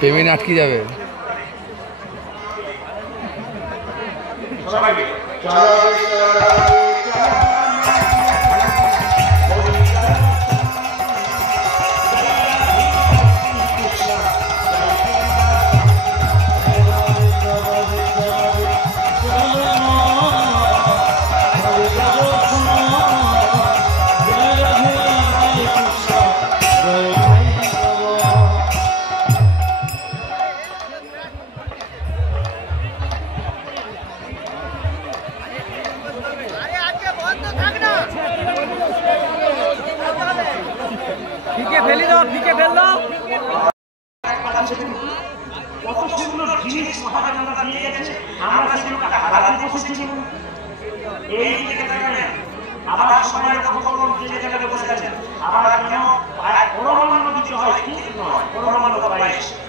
Payment আটকে যাবে।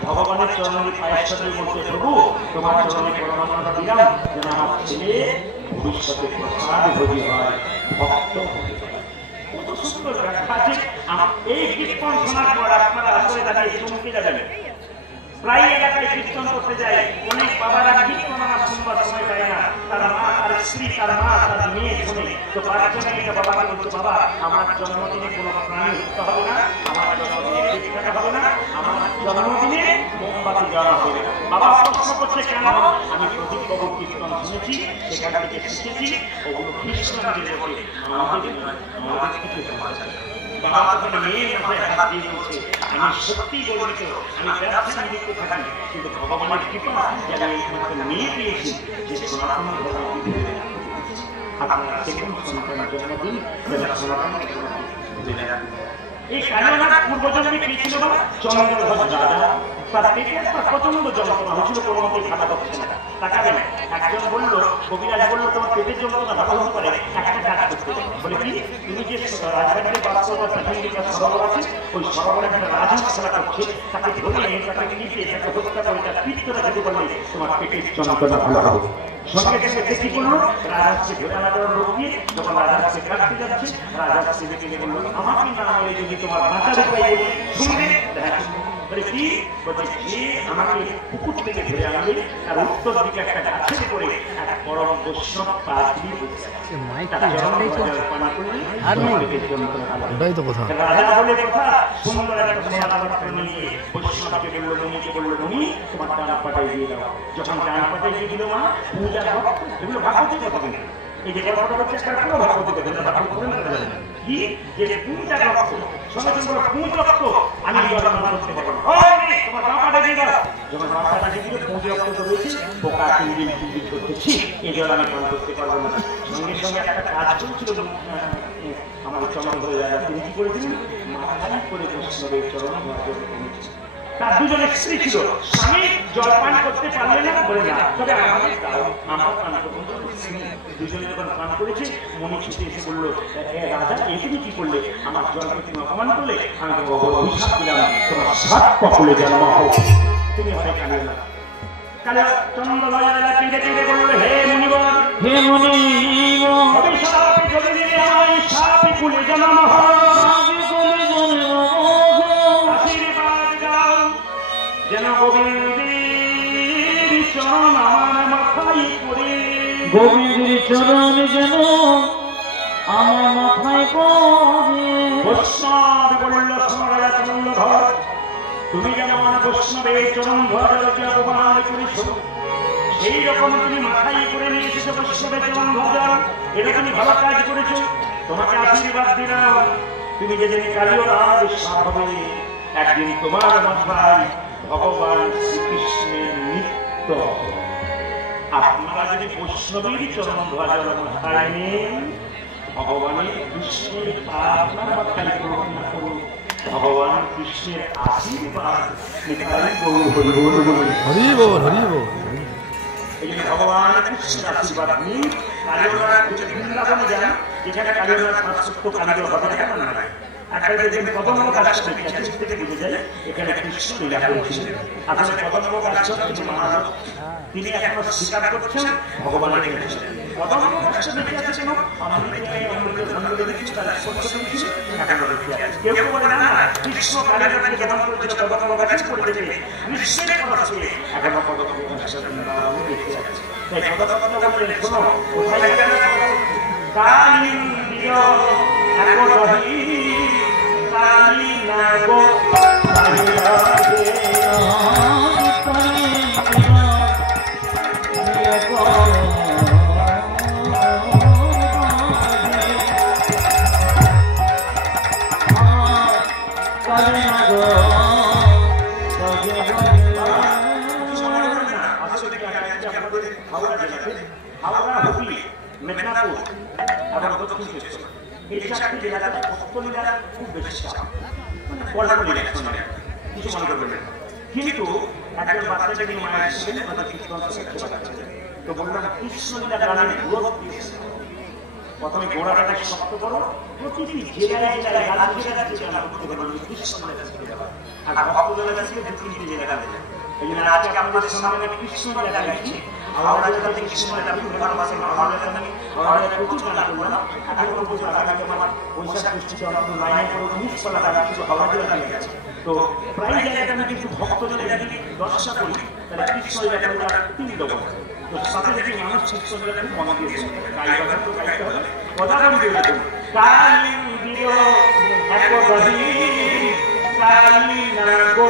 ভগবানের চরণে পায়ের সাথে বলতে প্রভু তোমার চরণে পরমাত্মা দিলাম যেন আমার ছেলে ভবিষ্যতে প্রসাদ ভোগী হয়, ভক্ত হবে। কত সুন্দর ব্যাখ্যা আছে। এই কীর্তন শোনার পর আপনারা আসলে দাঁড়িয়ে চমকে যাবেন। প্রায় এলাকায় কীর্তন করতে যায়, অনেক বাবারা কীর্তন আমার শুনবার সময় পায় না, তার মা, তার স্ত্রী, তার মা, তার মেয়ে শোনে। তো বাচ্চা মেয়েটা বাবাকে বলতো, বাবা আমার জন্মদিনে কোনো প্রাণী হত্যা হবে না, আমার জন্মদিনে কেক কাটা হবে না, আমার জন্মদিনে মোমবাতি জ্বালা হবে না। বাবা প্রশ্ন করছে কেন? আমি প্রদীপ বাবুর কীর্তন শুনেছি, সেখান থেকে শিখেছি, ওগুলো খ্রিস্টানদের বলে, আমাদের কিছু সমাজ আছে। বাবা তখন মেয়ের মাথায় হাত দিয়ে বলছে, আমি সত্যি গর্বিত, আমি ব্যবসা নিমিত্ত থাকি, কিন্তু ভগবানের কৃপা যেন একমাত্র মেয়ে পেয়েছি যে সনাতন ধর্ম বিধি। আপনারা দেখুন সনাতন জন্মদিন সনাতন এই কালীনাথ পূর্বজন্মে পেয়েছিল বাবা চন্দ্রধ্বজ রাজা। তার পেটে একটা প্রচন্ড যন্ত্রণা হচ্ছিল, কোনো মতে খাতা করছে না, তাকাবেন। একজন বললো, কবিরাজ বললো তোমার পেটের যন্ত্রণা ভালো হতে পারে, একটা কাজ করতে বলে কি, তুমি যে রাজবাড়িতে বাস করবার প্রাথমিক সরোবর আছে, ওই সরোবরে একটা রাজহাঁস খেলা করছে, তাকে ধরে তাকে নিচে তাকে হত্যা করে তার পিত্তটা যেতে পারলে তোমার পেটের যন্ত্রণা ভালো হবে। সঙ্গে সঙ্গে কি করলো, রাজহাঁসকে ধরে আনার লোক দিয়ে যখন রাজহাঁসকে কাটতে যাচ্ছে, রাজহাঁসকে দেখে বললো, আমাকে না বলে যদি তোমার বাঁচার উপায় বলি শুনবে। কি বলছে, যে আমাকে পুকুর থেকে ধরে আনবে তার উত্তর দিকে একটা গাছের করে একটা পরম বৈষ্ণব পাদ্রী বসে আছে। রাজা বলে কথা সুন্দর একটা কথাবার্তা নিয়ে বৈষ্ণবকে বললো, মুনিকে বললো, মুনি তোমার ডান পাটাই দিয়ে দাও। যখন ডান পাটাই দিয়ে দিল মা, পূজা এগুলো ভাগবতী কথা কিন্তু এই যে কথা হচ্ছে একটা ভাগবতী কথা, ভাগবতী কি যে পূজা রক্ত সঙ্গে সঙ্গে পুঁজ রক্ত আমি জলমান করতে পারবো না। তোমার বাপাটা দিয়ে দাও। যখন বাপাটা দিয়ে দিল, পুঁজ রক্ত রয়েছে, পোকা চিংড়ি চিংড়ি করতেছি, এই জল আমি পান করতে পারবো না। সঙ্গে সঙ্গে একটা কাজ চলছিল, আমাদের চরণ ধরে যারা তিনি কি করেছিলেন, মাথায় করে বৈষ্ণবের চরণ কমেছে। তার দুজনের স্ত্রী ছিল, স্বামী জলপান করতে পারলে না, বলে না তবে আমাদের দাও, আমার পান করবো। দুজনে যখন পান করেছে, মনে ছুটে এসে বললো, রাজা এই তুমি কি করলে, আমার জলকে তুমি অপমান করলে, আমি তোমাকে অভিশাপ দিলাম, তোমার 7 কপলে জন্ম হোক। তিনি হয় কালিয়া কালিয়া চন্দ্র রাজা কেঁদে কেঁদে বললো, হে মুনিবর, হে মুনি, অভিশাপ যদি দিলে আমায় 7 কুলে জন্ম হোক। যেন গোবিন্দ গোবিন্দের চরণ যেন আমার মাথায় পড়ে। বৈষ্ণব বলল সমরাজ চন্দ্রধর, তুমি যেমন বৈষ্ণবের চরণ ধরাকে অপমান করেছ, সেই রকম তুমি মাথায় করে নিয়ে এসেছো বৈষ্ণবের চরণ ধরা। এটা তুমি ভালো কাজ করেছো, তোমাকে আশীর্বাদ দিলাম। তুমি যেদিন কালীয় রাজ হবে, একদিন তোমার মাথায় ভগবান শ্রীকৃষ্ণের নৃত্য। আপনারা যদি বৈষ্ণবের চরণ ধরা মাথায় নেন, ভগবানের কৃষ্ণের আপনার মাথায় গ্রহণ না করুন, ভগবান কৃষ্ণের আশীর্বাদ ভগবান কৃষ্ণের আশীর্বাদ নিন। কালীয়নাথ বৃন্দাবনে যান, যেখানে কালীয়নাথ সত্য কালীয় হবে না। একবার দেখবেন কদম্ব গাছটা থেকে বুঝে যায় এখানে কৃষ্ণ লীলা করেছিলেন। আসলে কদম্ব গাছটা মহারাজ তিনি এখনো স্বীকার করছেন ভগবানের করেছিলেন। কদম্ব গাছটা দেখে আছে কেন? কেউ কেউ বলে না কৃষ্ণ কালীয়নাথকে যেমন করেছিল কদম্ব গাছে করে দেবে, কৃষ্ণের করেছে এখনো কদম্ব গাছটা দেখে আছে। তাই কদম্ব বললেন শোনো, কোথায় গেলেন কালিন্দিয় একদহি কালী নাগো হাওড়া, হুগলি, মেদিনীপুর এবং দক্ষিণ এই চারটি জেলাতে ভক্তলীলা খুব বেশি চাপ, কিছু মনে করবেন। কিন্তু একজন বাচ্চাকে নিয়ে মায়ের ছিলেন, তো বললাম কৃষ্ণলীলা গানের গ্রোথ দিয়েছে। প্রথমে গোড়াটাকে শক্ত করো, প্রতিটি জেলায় জেলায় কৃষ্ণলীলা শিখে দেওয়া, আর ভক্তলীলা শিখে 2-3টি জেলা গান। এই জন্য আজকে আমাদের সামনে কৃষ্ণলীলা গাইছি। হাওড়া জেলাতে কৃষ্ণলীলা খুব ভালোবাসেন, হাওড়া প্রচুর গান করলাম। এখন বলছি আগামী আমার বৈশাখ বৃষ্টিতে অন্তত 9 টাকা কিছু হাওড়া জেলা গান গেছে। তো প্রায় জায়গাতে আমি কিন্তু ভক্তলীলা যদি 10টা করি, তাহলে কৃষ্ণলীলা 3 ডবল। তো সাথে যদি মানুষ কৃষ্ণলীলা খুব মনে দিয়েছে, গাইবাজার তো গাইতে হবে, পদাবলী দিয়ে দেবেন কালিন্দিয় একদহি কালী নাগো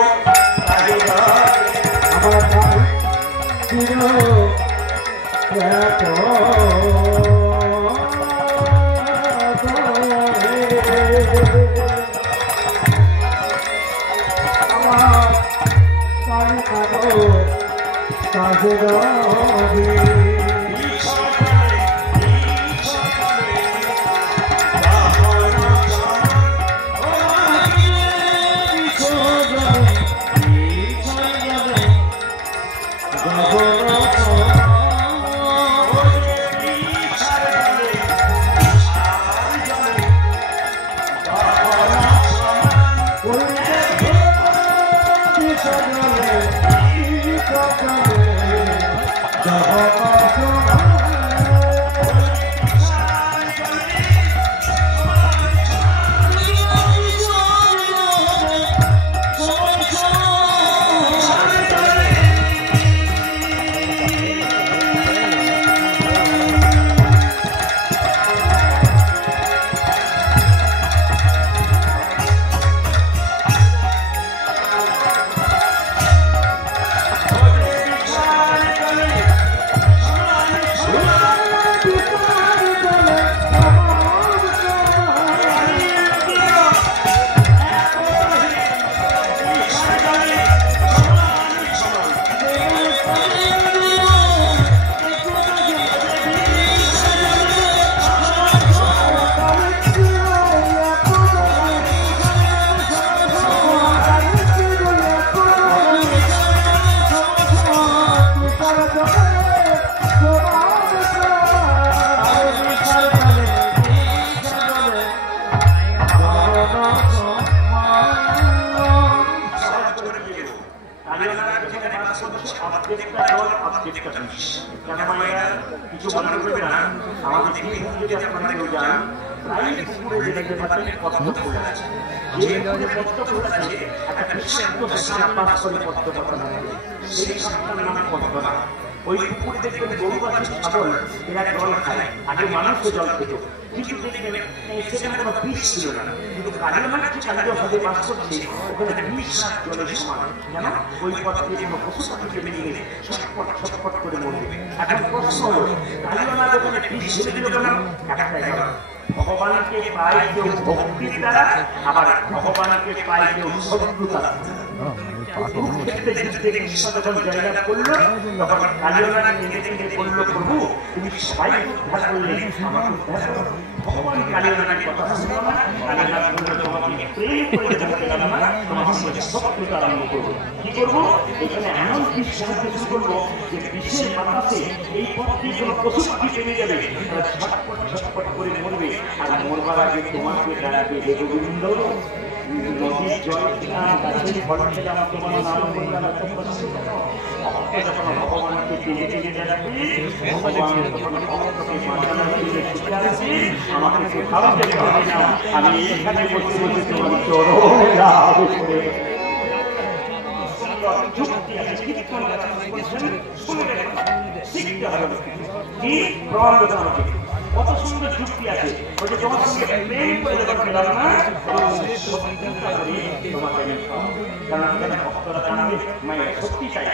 কিছু মনে করবে না। আমাদের যদি আপনারা কেউ যান, প্রায় পুকুরে যেতে পারবেন পদ্ম ফুল আছে, যে পদ্ম ফুল আছে একটা বিশাল সাপ বাস করে পদ্ম পাতা, সেই সাপটার নাম পদ্মনাথ। ওই পুকুরে দেখবেন গরু বাছুর ছাগল এরা জল খায়, আগে মানুষও জল খেত, কিন্তু দেখবেন সেখানে কোনো বিষ ছিল না। কিন্তু কালিয়ামার যে কালিয়া ভাবে বাস করছে ওখানে বিষ আর জলের সমান, কেন ওই পথ দিয়ে কোনো পশু পাখিকে বেরিয়ে গেলে ছটপট ছটপট করে মরবে। এখন প্রশ্ন হলো কালিয়ামার ওখানে বিষ ছেড়ে দিল কেন? একটাই কারণ, ভগবানকে পায় কেউ ভক্তির দ্বারা, আবার ভগবানকে পায় কেউ শত্রুতার দ্বারা। কৃষ্ণ যখন জয়লাভ করলো তখন কালিয়ামার কেঁদে কেঁদে বলল, প্রভু তুমি সবাই উদ্ধার করলে, আমাকে উদ্ধার করো। ভগবান কালিয়ামার কথা শুনল না, কালিয়ামার বলল, তোমাকে প্রেম করে যেতে গেলাম না, তোমার সঙ্গে শত্রুতা আরম্ভ করবো। কি করবো? এখানে এমন বিষ সাহায্য শুরু করবো যে বিষের বাতাসে এই পথ দিয়ে কোনো পশু পাখি পেরিয়ে যাবে, তারা ছটপট ছটপট করে মরবে, আর মরবার আগে তোমাকে ডাকবে, হে গোবিন্দ, নদীর জল খেলাম, গাছের ফল খেলাম, তোমার নাম করলাম, যখন ভগবানকে কেঁদে কেঁদে যাবে, ভগবান তখন ভক্তকে বাঁচানোর জন্য ছুটে আসবে, আমাকে কোথাও যেতে হবে না, আমি এখানে বসে বসে তোমার চরণে লাভ করে। যুক্তি আছে, কীর্তন শুনলে শিখতে হবে, কি প্রমাণ করতে হবে, কত সুন্দর যুক্তি আছে। বলছে তোমার সঙ্গে প্রেম করে যখন পেলাম না, তোমাকে আমি খাওয়াবো। কারণ এখানে ভক্তরা জানাবে মায়ের সত্যি চাই,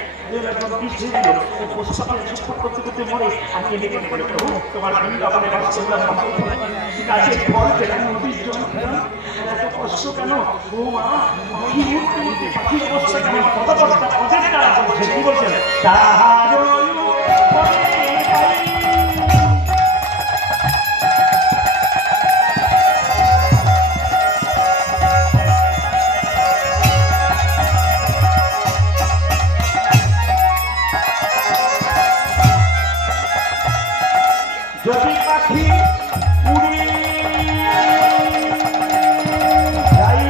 পশু পাখি ছটফট করতে করতে মরে, আর কেঁদে কেঁদে বলে, প্রভু তোমার বৃন্দাবনে বাস করলাম, গাছের ফল পেলাম, নদীর জল পেলাম, এত কষ্ট কেন? ও মা, পাখি উঠতে উঠতে পাখির অবস্থা কেন? কতটা পদের তারা করছে, কি বলছেন? যদি পাখি উড়ে যাই,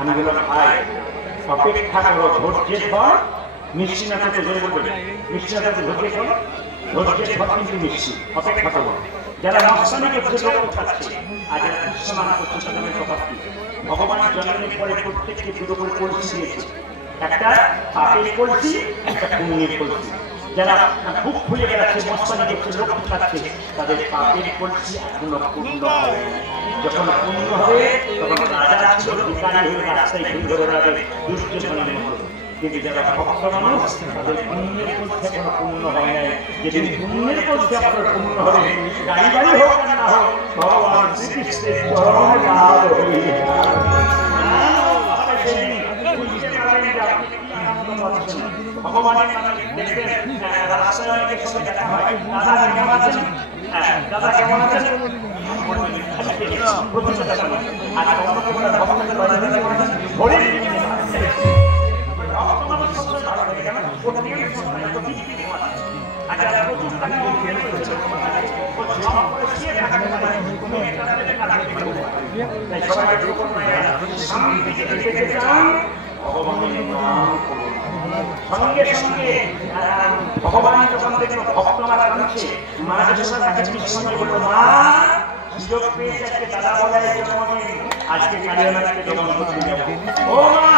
আমি বললাম ভাই অপেক্ষা করো, ধৈর্যের ধর, মিষ্টি না খেতে জোরে বলবেন, মিষ্টি না খেতে ধৈর্যের ফল, ধৈর্যের ফল কিন্তু মিষ্টি, অপেক্ষা করুন। যারা মস্তানি করছে লোক খাচ্ছে, আর যারা কৃষ্ণ নাম করছে তাদের তফাৎ কি? ভগবান জন্মের পরে প্রত্যেককে দুটো করে কলসি দিয়েছে, একটা পাপের কলসি, একটা পুণ্যের কলসি। যারা বুক খুলে বেড়াচ্ছে, মস্তানি করছে, লোক খাচ্ছে, তাদের পাপের কলসি এখনো পূর্ণ হবে। যখন পূর্ণ হবে তখন রাজা ছিল ভিখারি হয়ে রাস্তায় ঘুরে ধরে বেড়াবে দুর্যোধনের মতো। কিন্তু যারা ভক্ত মানুষ তাদের পুণ্যের কলসি এখনো পূর্ণ হয় নাই। যেদিন পুণ্যের কলসি আপনার পূর্ণ হবে, গাড়ি বাড়ি হোক আর না হোক, ভগবান শ্রীকৃষ্ণের চরণে লাভ হয়ে ভগবানের নামে দেখবেন রাস্তায় অনেকের সঙ্গে দেখা হয়, দাদা কেমন আছেন, দাদা কেমন আছেন, সঙ্গে সঙ্গে ভগবান যখন দেখলো ভক্ত আমার কাঁদছে, মা যশোদা তাকে সঙ্গে বললো, মা সুযোগ পেয়েছে আজকে দাদা বলায় জন্মদিন, আজকে কালিয়ানাথকে জন্ম করতে যাবো। ও মা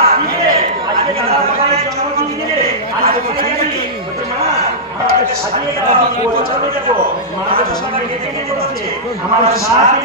আজকে দাদা বলায় জন্মদিন দিলে আজকে কোথায় যাবি? বলছে মা আমাকে সাজিয়ে দাও, আমি কোথায় যাবো? মা যশোদাকে ডেকে নিয়ে বলছে, আমার সাথে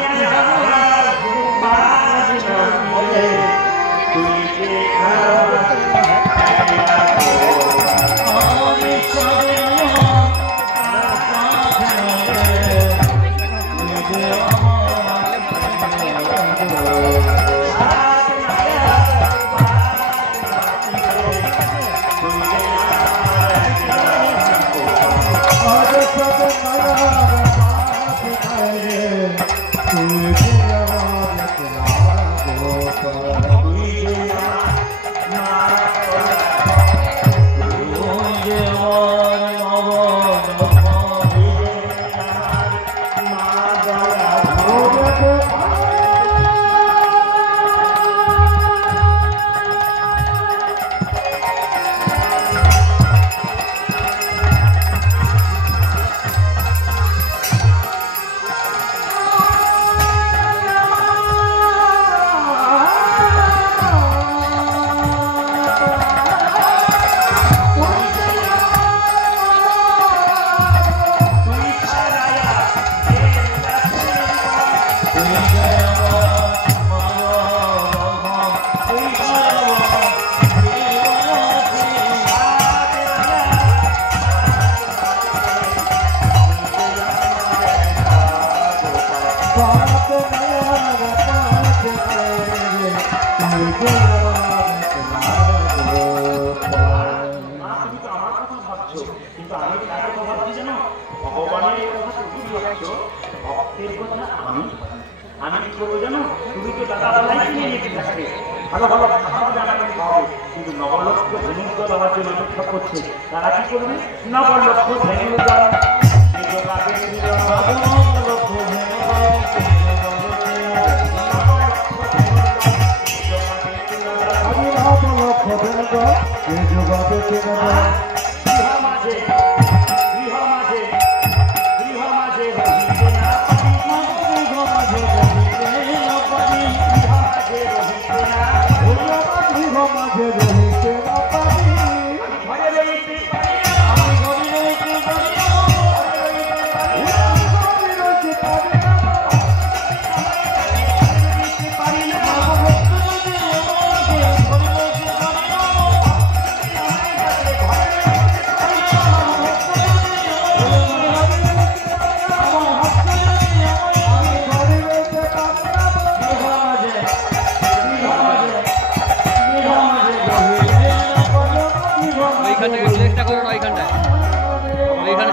আমি করবো জানো, তুমি তো দাদা বলাই কিনে নিতে থাকবে, ভালো ভালো খাবার জানাতে খাওয়াবে, কিন্তু নবলক্ষ ধনুর দল আমার জন্য অপেক্ষা করছে। তারা কি করবে? নবলক্ষ ধনুর দল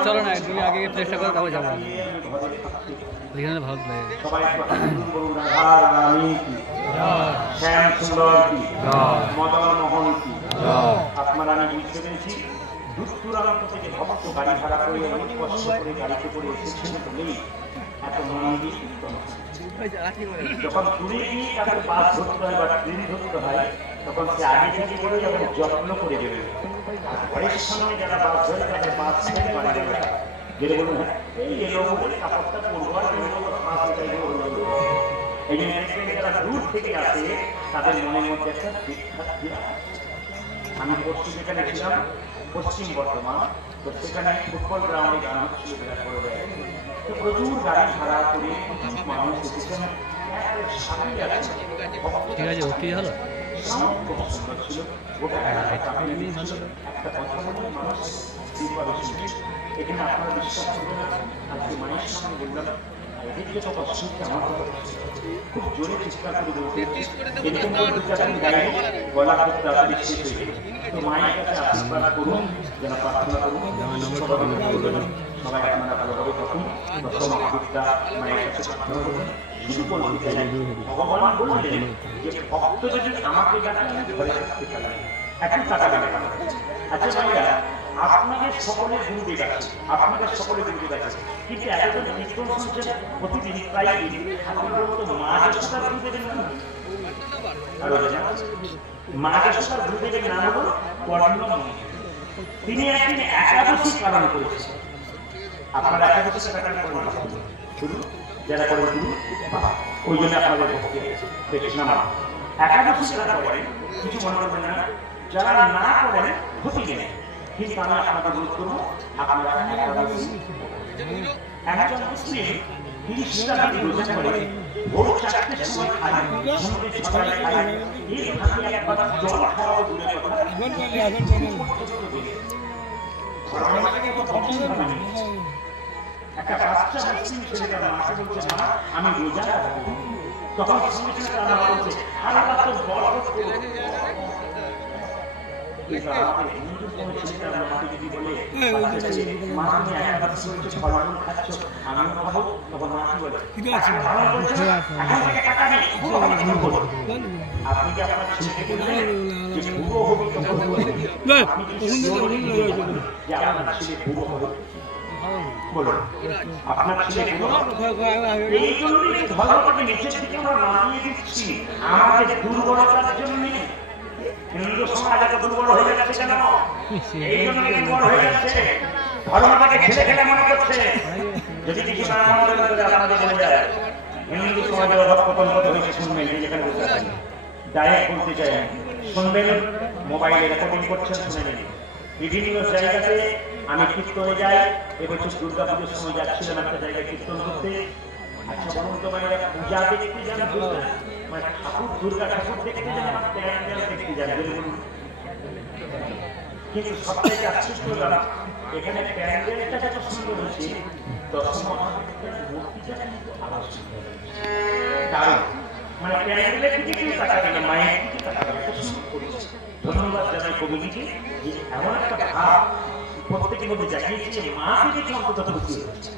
চলো না, তুমি আগে চেষ্টা করো, তারপর যাবো। ওইখানে ভালো লাগে। শ্যাম সুন্দর কি, মদন মোহন কি, আপনারা আমি বুঝতে পেরেছি। দূর দূরান্ত থেকে ভক্ত গাড়ি ভাড়া করে অনেক কষ্ট করে গাড়িতে করে এসেছেন বলেই এত মন্দির উত্তম। যখন দূরে গিয়ে তাদের বাস ধরতে হয় বা ট্রেন ধরতে হয়, তখন সে আগে থেকে করে যখন যত্ন করে দেবে। ঘরের সামনে যারা বাস ধরে তাদের বাস ছেড়ে বাড়ি যায় যেটা বলুন এই এলো বলে কাপড়টা পরবো আর পাঁচ এই জন্য যারা দূর থেকে আসে তাদের মনের মধ্যে একটা বিখ্যাত আমি পশ্চিম যেখানে ছিলাম পশ্চিম বর্ধমান, তো সেখানে ফুটবল গ্রাউন্ডে গান হচ্ছিল বিরাট বড় তো প্রচুর গাড়ি ভাড়া করে প্রচুর মানুষ এসেছেন। ঠিক আছে ওকে হলো খুব সুন্দর ছিল গোটা একটা কথা বলে মানুষ এখানে আপনারা বিশ্বাস করবেন না, আজকে মায়ের সামনে বললাম এদিকে তো অসুবিধা আমার খুব জোরে চিৎকার করে বলতে এরকম গাড়ি গলা খুব তাড়াতাড়ি শেষ হয়ে গেল। তো মায়ের কাছে আশীর্বাদ করুন, যেন প্রার্থনা করুন সবাই আপনারা ভালোভাবে থাকুন, মহাবিদ্যা মায়ের কাছে প্রার্থনা করুন। শুধু বলতে চাই ভগবান বললেন যে ভক্ত যদি আমাকে ডাকে আমি ঘরে থাকতে পারি, এখন টাকা দেবে। আচ্ছা ভাইয়া আপনাদের সকলের গুরুদেব আছে, আপনাদের সকলের গুরুদেব আছে, কিন্তু এতজন কীর্তন শুনছেন প্রতিদিন প্রায় আপনি বলতো মা যশোদার গুরুদেবের নাম মা যশোদার গুরুদেবের নাম হল কর্ণমণি। তিনি একদিন একাদশী পালন করেছেন। আপনারা একাদশী পালন করেন শুধু যারা করেন শুধু ওই জন্য আপনাদের ভক্তি আছে দেখছি না। একাদশী যারা করেন কিছু মনে করবেন না, যারা না করেন ক্ষতি নেই, কিন্তু আমি আপনাদের অনুরোধ করবো আপনারা একজন মুসলিম 30টা দিন রোজা করে ভোর 4টার সময় খায়, সন্ধ্যে 6টায় খায়, এর ফাঁকে একবার জল খাওয়া দূরের কথা একটা বাচ্চা মুসলিম ছেলে তার মাকে বলছে মা আমি রোজা রাখবো, তখন সঙ্গে সঙ্গে তারা বলছে আল্লাহ তো বরকত করুন। আমাদের হিন্দু কোনো ছেলেটা আমার মাকে যদি বলে মা তুমি একাদশী করছো ফলাফল খাচ্ছ আমিও খাবো, তখন মা কি বলে আপনি কি আপনার ছেলেকে বললেন যে ভুয়ো হবে, তখন বলবেন যে আপনার ছেলে ভুয়ো হবে, বলুন আপনার ছেলে এই জন্যই ধর্মটাকে নিচের দিকে আমরা নামিয়ে দিচ্ছি আমাদের দুর্বলতার জন্য। হিন্দু সমাজ এত দুর্বল হয়ে যাচ্ছে কেন? এই জন্য দুর্বল হয়ে যাচ্ছে, ধর্মটাকে খেলে খেলে মনে করছে যদি কিছু না মনে করে আপনাদের বলে যায় হিন্দু সমাজের অভাব কখন কত হয়েছে শুনবেন, যেখানে বসে আছেন ডাইরেক্ট বলতে চাই শুনবেন, মোবাইলে রেকর্ডিং করছেন শুনে নিন। বিভিন্ন জায়গাতে আমি কীর্তনে যাই, এবছর দুর্গা পুজোর সময় যাচ্ছিলাম একটা জায়গায় কীর্তন করতে। আচ্ছা বলুন তো মানে পূজা দেখতে যান, মানে ঠাকুর দুর্গা ঠাকুর দেখতে যান, প্যান্ডেল দেখতে যান, কিন্তু সবথেকে আশ্চর্য হলাম এখানে প্যান্ডেলটা যত সুন্দর হচ্ছে মূর্তিটা কিন্তু আরো সুন্দর, দারুণ। মানে প্যান্ডেলের দিকে কেউ তাকাবে না, মায়ের দিকে তাকাবে, এত সুন্দর করেছে। ধন্যবাদ জানাই কবিকে যে এমন একটা ভাব প্রত্যেকের মধ্যে জাগিয়েছে, মাকে দেখে অন্তত খুশি হচ্ছে।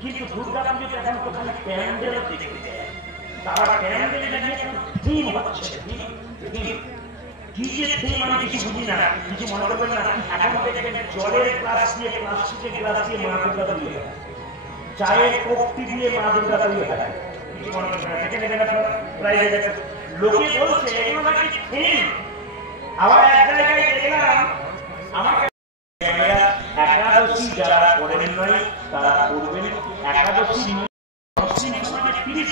কিন্তু দুর্গা পুজোতে এখন তো খালি প্যান্ডেল দেখতে দেয়, তারা প্যান্ডেল লাগিয়ে থিম হচ্ছে, কি যে থিম আমি কিছু বুঝি না, কিছু মনে করবেন না। এখন দেখবেন জলের গ্লাস দিয়ে প্লাস্টিকের গ্লাস দিয়ে মা দুর্গা তৈরি হয়, চায়ের কপটি দিয়ে মা দুর্গা তৈরি হয়, কিছু মনে করবেন না। দেখে নেবেন আপনার প্রায় জায়গায় লোকে বলছে এগুলো নাকি থিম। আবার এক জায়গায় দেখলাম আমাকে একাদশী যারা করেন নয় তারা করবেন, একাদশী প্রতিদিন ৩৫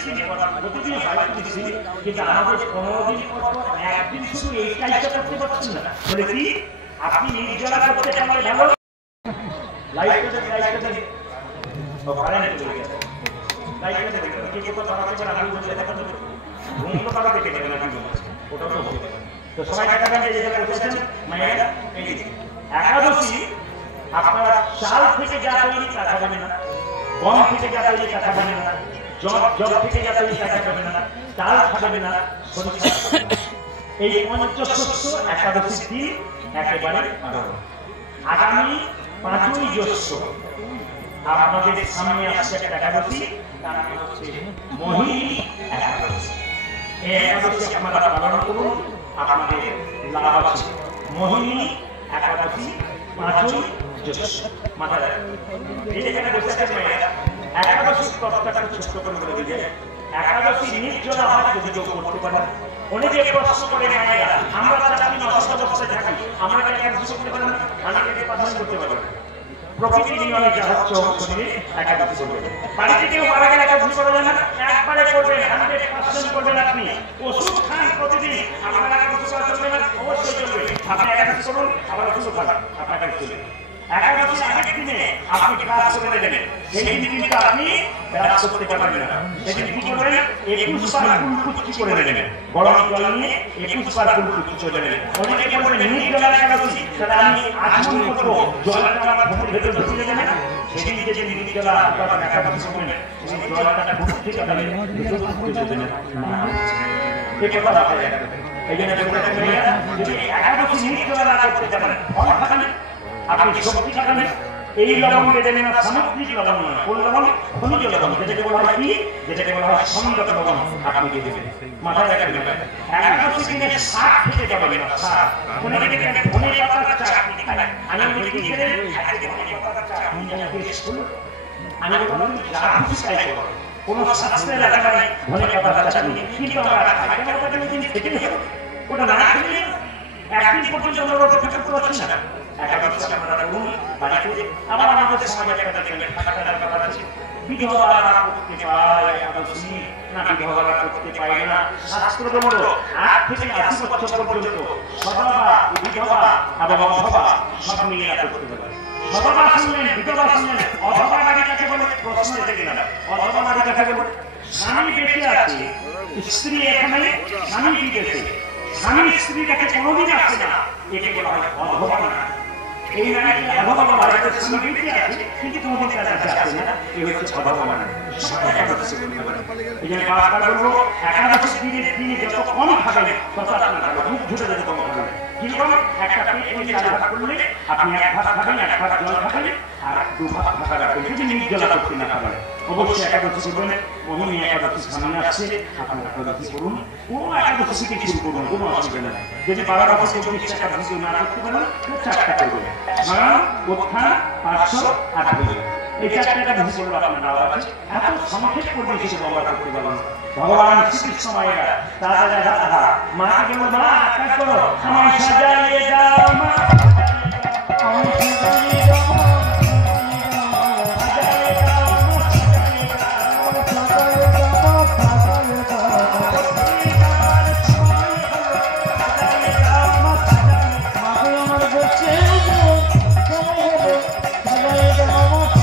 দিন, কিন্তু আমাদের ১৫ দিন পর একদিন শুধু এই কাজটা করতে পারছেন না। বলে কি আপনি নির্জলা করতে পারলে ভালো লাইটটা সবাই একাদশী আপনারা চাল থেকে যা তৈরি তা খাবেন না, গম থেকে যা তৈরি তা খাবেন না, জল থেকে যা তৈরি তা খাবেন না, চাল খাবেন না, এই পঞ্চশস্য একাদশীর দিন একেবারে আগামী ৫ই জ্যৈষ্ঠ আপনাদের সামনে আসছে একটা একাদশী, তার নাম হচ্ছে মোহিনী একাদশী। এই একাদশী আপনারা পালন করুন, আপনাদের লাভ আছে। মোহিনী একাদশী ৫ই জ্যৈষ্ঠ মাথা রাখবেন। এই যেখানে বসে আছে মায়েরা, একাদশীর তত্ত্বটা ছোট্ট করে বলে দিলে একাদশী নির্জলা হয় যদি কেউ করতে পারে অনেকে প্রশ্ন করে মায়েরা, আমরা যারা আপনি অসুস্থ অবস্থায় থাকি, আমরা কি একাদশী করতে পারবো না? আমাকে পালন করতে পারবো না। প্রকৃতি নিয়মে যা হচ্ছে শরীরে একাদশী করবে। বাড়িতে কেউ মারা গেলে একাদশী করা যায় না, একবারে করবেন, 100% করবেন। আপনি ওষুধ খান প্রতিদিন, আপনার একাদশী করা চলবে না? অবশ্যই চলবে। আপনি একাদশী করুন, আবার ওষুধ খান, আপনার একাদশী চলবে। একাদশী আগের দিনে আপনি ক্লাস করে দেবেন, সেদিন কিন্তু আপনি ব্যাস করতে পারবেন না। সেদিন কি করবেন? 21 বার কুলকুচি করে দেবেন, গরম জল নিয়ে 21 বার কুলকুচি করে দেবেন। অনেকে বলবেন নির্জলা একাদশী, তাহলে আমি আচমন করবো, জলটা আমার ঘরের ভেতর ঢুকিয়ে দেবেন। সেদিন যেদিন নির্জলা একাদশী করবেন, সেই জলটা ঢুকতে যাবে, ঢুকতে দেবেন না। এই কথা আপনারা রাখবেন। এই জন্য যদি একাদশী নির্জলা না করতে যাবেন, ফল খাবেন, আপনি শক্তি খাবেন। এই লবণ বেঁধে নেওয়া সামুদ্রিক লবণ নয়, কোন লবণ? খনিজ লবণ, যেটাকে বলা হয় কি? যেটাকে বলা হয় সংযত লবণ। আপনি দিয়ে দেবেন, মাথায় রাখবেন। একাদশী দিনে শাক খেতে যাবেন না, শাক। অনেকে দেখেন ধনে পাতার চাটনি খায়, আমি বলি কি খেলেন? ধনে পাতার চাটনি আমি বললাম যা খুশি তাই করো, কোনো শাস্ত্রে লেখা নাই ধনে পাতার চাটনি, কিন্তু আমরা খাই কেন? ওটা দিন খেতে হবে, ওটা না খেলে একদিন পর্যন্ত আমরা রোজা থাকতে পারছি না। একাদশী আপনারা করুন বাড়িতে। আবার আমাদের সমাজে একটা দেখবেন ঠাট্টার ব্যাপার আছে, বিধবারা করতে পায় একাদশী, না বিধবারা করতে পায় না। শাস্ত্র বলল 8 থেকে 80 বছর পর্যন্ত সধবা, বিধবা এবং অধবা সব মিলিয়ে করতে পারে। সধবা শুনলেন, বিধবা শুনলেন, অধবা নারী কাকে বলে? প্রশ্ন এসে গেল, অধবা নারী কাকে বলে? স্বামী বেঁচে আছে, স্ত্রী এখানে, স্বামী বিদেশে, স্বামী স্ত্রীর কাছে কোনোদিন আসে না, একে বলা হয় অধবা নারী। এই নারীকে অধবা বলা হয়, স্বামী বেঁচে আছে কিন্তু কোনোদিন তার কাছে আসে না, এ হচ্ছে অধবা নারী। এই জন্য বারবার বলবো, একাদশী দিনে যত কম খাবেন তত আপনার ভালো, মুখ ঝুটে যত কম খাবেন। কিরকম? একটা পেট নিয়ে 4 ভাগ করলে আপনি 1 ভাগ খাবেন, 1 ভাগ জল খাবেন, আর 2 ভাগ ফাঁকা রাখবেন, যদি নির্জলা করতে না খাবেন। অবশ্যই একাদশী করবেন। মহিনী একাদশী সামনে আসছে, আপনার একাদশী করুন, কোনো একাদশী থেকে শুরু করুন, কোনো অসুবিধা নেই। যদি 12 বছর 24 একাদশী না করতে পারেন, 4টা করবেন, স্মরণ, উত্থান, 500 আর ভোজন। এই 4টা একাদশী করলে আপনার লাভ আছে। এত সংক্ষেপ করবে কিছু বলা করতে পারবেন। ভগবান শ্রীকৃষ্ণ মায়েরা তারা রাধা মাকে বলল, মা কাজ করো, আমায় সাজাইয়ে দাও মা, আমায় সাজাইয়ে দাও মা, সাজাইয়ে দাও মা, সাজাইয়ে দাও মা, সাজাইয়ে দাও মা, সাজাইয়ে দাও মা, সাজাইয়ে দাও মা, মাকে আমার বলছে সাজাইয়ে দাও মা, সাজাইয়ে দাও মা।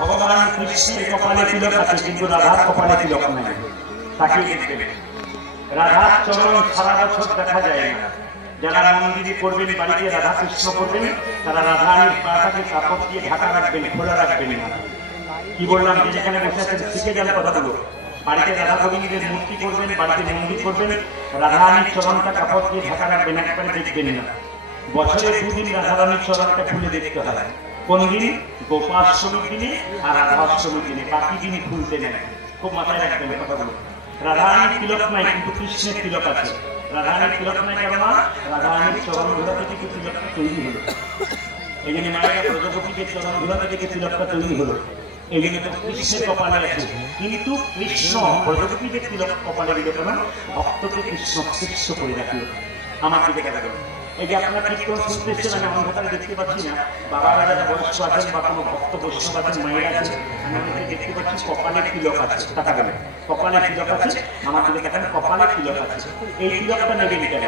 ভগবান কৃষ্ণের কপালে তিলক আছে কিন্তু রাধার কপালে তিলক নাই। তাকিয়ে দেখবেন রাধার চরণ সারা বছর দেখা যায় না। যারা মন্দিরে করবেন, বাড়িতে রাধা কৃষ্ণ করবেন, তারা রাধারানীর পাটাকে কাপড় দিয়ে ঢাকা রাখবেন, খোলা রাখবেন না। কি বললাম, যে যেখানে বসে আছেন শিখে যান কথাগুলো। বাড়িতে রাধা গোবিন্দের মূর্তি করবেন, বাড়িতে মন্দির করবেন, রাধারানীর চরণটা কাপড় দিয়ে ঢাকা রাখবেন, একবারে দেখবেন না। বছরে দুদিন রাধারানীর চরণটা খুলে দেখতে হয়। কোন দিন? গোপাষ্টমীর দিনে আর রাধাষ্টমীর দিনে, বাকি দিন খুলতে নেয়। খুব মাথায় রাখবেন কথাগুলো। রাধারানীর তিলক নাই কিন্তু কৃষ্ণের তিলক আছে। রাধারানীর তিলক নাই কেন? রাধারানীর চরণ ধুলা থেকে তিলকটা তৈরি হলো। এই জন্য মায়েরা প্রজাপতিদের চরণ ধুলা থেকে তিলকটা তৈরি হলো। এই জন্য তো কৃষ্ণের কপালে আছে। কিন্তু কৃষ্ণ প্রজাপতিদের তিলক কপালে দিলে কেন? ভক্তকে কৃষ্ণ কৃষ্ণ করে রাখলো। আমার দিকে দেখা গেল এই যে আপনারা কীর্তন শুনতে এসছেন, আমি অন্ধকারে দেখতে পাচ্ছি না। বাবারা যারা বয়স্ক আছেন বা কোনো ভক্ত বৈষ্ণব আছেন, মায়েরা আছেন, আমাদেরকে দেখতে পাচ্ছি কপালে তিলক আছে। টাকা গেলে কপালে তিলক আছে, আমার দিকে দেখেন কপালে তিলক আছে। এই তিলকটা নেবেন কেন?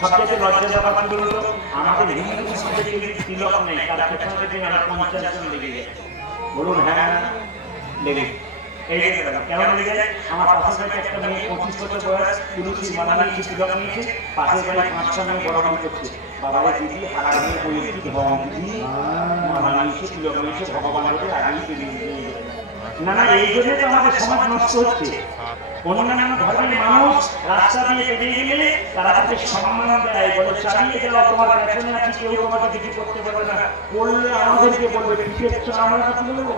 সবচেয়ে লজ্জা ব্যাপার কি বলুন তো, আমাদের হিন্দু সমাজে তিলক নেই, তার পেছনে দেখবেন আমরা 50 জন লেগে যায়। বলুন হ্যাঁ লেগে। এই কেন লেগে যায়? আমার পাশের বাড়িতে একটা মেয়ে 25 বছর বয়স, তুলসী মালা নিয়েছে, তিলক নিয়েছে, পাশের বাড়ি 5টা মেয়ে বড় করছে। বাবা দিদি হারা নিয়ে বলেছি দিদি মালা নিয়েছে, তিলক নিয়েছে, ভগবান বলে আগেই বেরিয়ে না না। এই জন্য তো আমাদের সমাজ নষ্ট হচ্ছে। অন্যান্য ধর্মের মানুষ রাস্তা দিয়ে বেরিয়ে গেলে তারা তাকে সম্মান দেয়, বলে চালিয়ে যাও, তোমার পেছনে আছে, কেউ তোমাকে কিছু করতে পারবে না। বললে আমাদেরকে বলবে ঠিক আছে, আমরা কি বলবো?